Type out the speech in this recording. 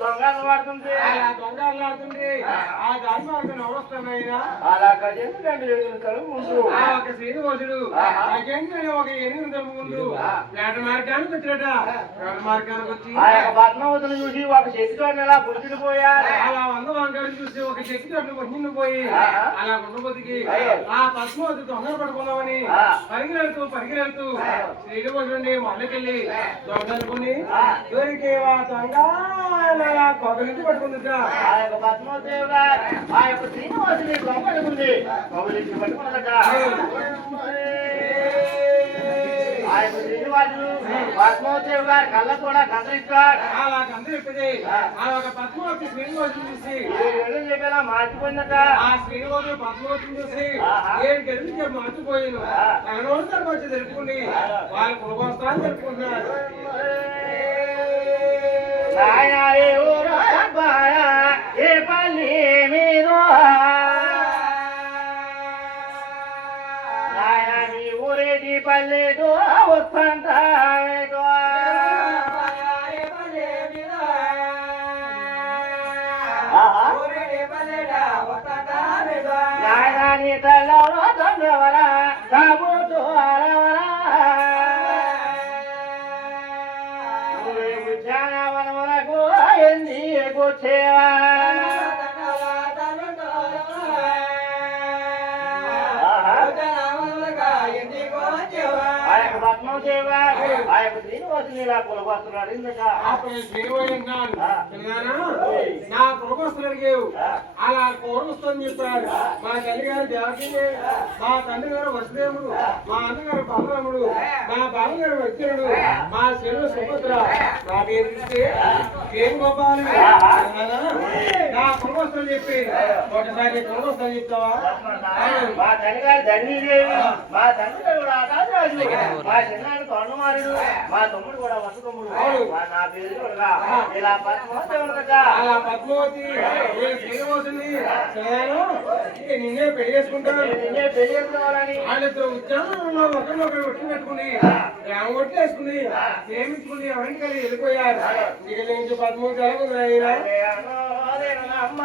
దొంగలు పడుతుంది దొంగలు ఆడుతుంది ఆ దాని మార్గం ఎవరొస్తున్నాయినా అలా ఎందుకంటే ఎదుగుతాడు ముందు ఒక శ్రీనివాసుడు నాకేంటంటే ఒక 8 గంటల ముందు వేట మార్గానికి వచ్చినట వేట మార్గానికి వచ్చి ఆ యొక్క పద్మావతిని చూసి ఒక చెట్టు ఎలా పుట్టిన పోయారు అలా 100 వంకాయలు చూసి ఒక చెట్టు అట్లా పుట్టిన పోయి అలా ఉండబోతికి ఆ పద్మావతి దొంగలు పడుకున్నామని పరిగెడుతూ శ్రీనివాసుడిని మళ్ళకెళ్ళి దొంగలుకొని దొరికేవా దొంగ కొగలించి పట్టుకుంది ఆ యొక్క పద్మావతి ఆ యొక్క శ్రీనివాసుని దొంగలుకుంది కొగలించి పట్టుకున్నదట ఆ యొక్క శ్రీనివాసుడు పద్మావతి గారి కళ్ళ కూడా కందరిస్తాడు అలా కందరిస్తుంది ఆ ఒక పద్మావతి శ్రీనివాసుని చూసి చెప్పేలా మార్చిపోయిందట ఆ శ్రీనివాసుడు పద్మావతిని చూసి ఏడు గెలిచి మార్చిపోయాను తనోడు తనకు వచ్చి జరుపుకుని వాళ్ళ కులగోస్తాన్ని జరుపుకుంటున్నారు ఏ పల్లి మీరు మీ ఊరేది పల్లెదు వస్తంట నాయనాని తల్లవరా తండ్రవరా కాబోతు అరవరా జానవనమునకు ఎంది కూర్చేవా నా కొడుకొస్తులు అడిగేవు అలా కొడుకొస్తుందని చెప్పాడు మా తల్లి గారు దేవకి మా తండ్రి గారు వసుదేవుడు మా అన్నగారు బలరాముడు మా బావగారు వ్యక్తుడు మా చెరువు సుభద్ర నా పేరు ఇస్తే ఏం గొప్పని నా కొడుకొస్తులు చెప్పి ఒకసారి కొడుకొస్తాను చెప్తావా మా తల్లి గారు ధన్యదేవి మా తండ్రి గారు కూడా ఆకాశరాజు మా చిన్నాడు తొండమారుడు మా తమ్ముడు కూడా వసుతమ్ముడు నా పేరు కూడా ఇలా పద్మావతి ఉండగా అలా పద్మావతి శ్రీనివాసుని నిన్నే పెళ్లి చేసుకుంటాను నిన్నే పెళ్లి చేసుకోవాలని వాళ్ళతో ఉద్యానంలో ఒకరినొకరు ఒట్టి పెట్టుకుని ఒట్టి వేసుకుని ప్రేమించుకుని ఎవరింటి కలిసి వెళ్ళిపోయారు ఇక నుంచి పద్మావతి ఎలాగుంది అమ్మ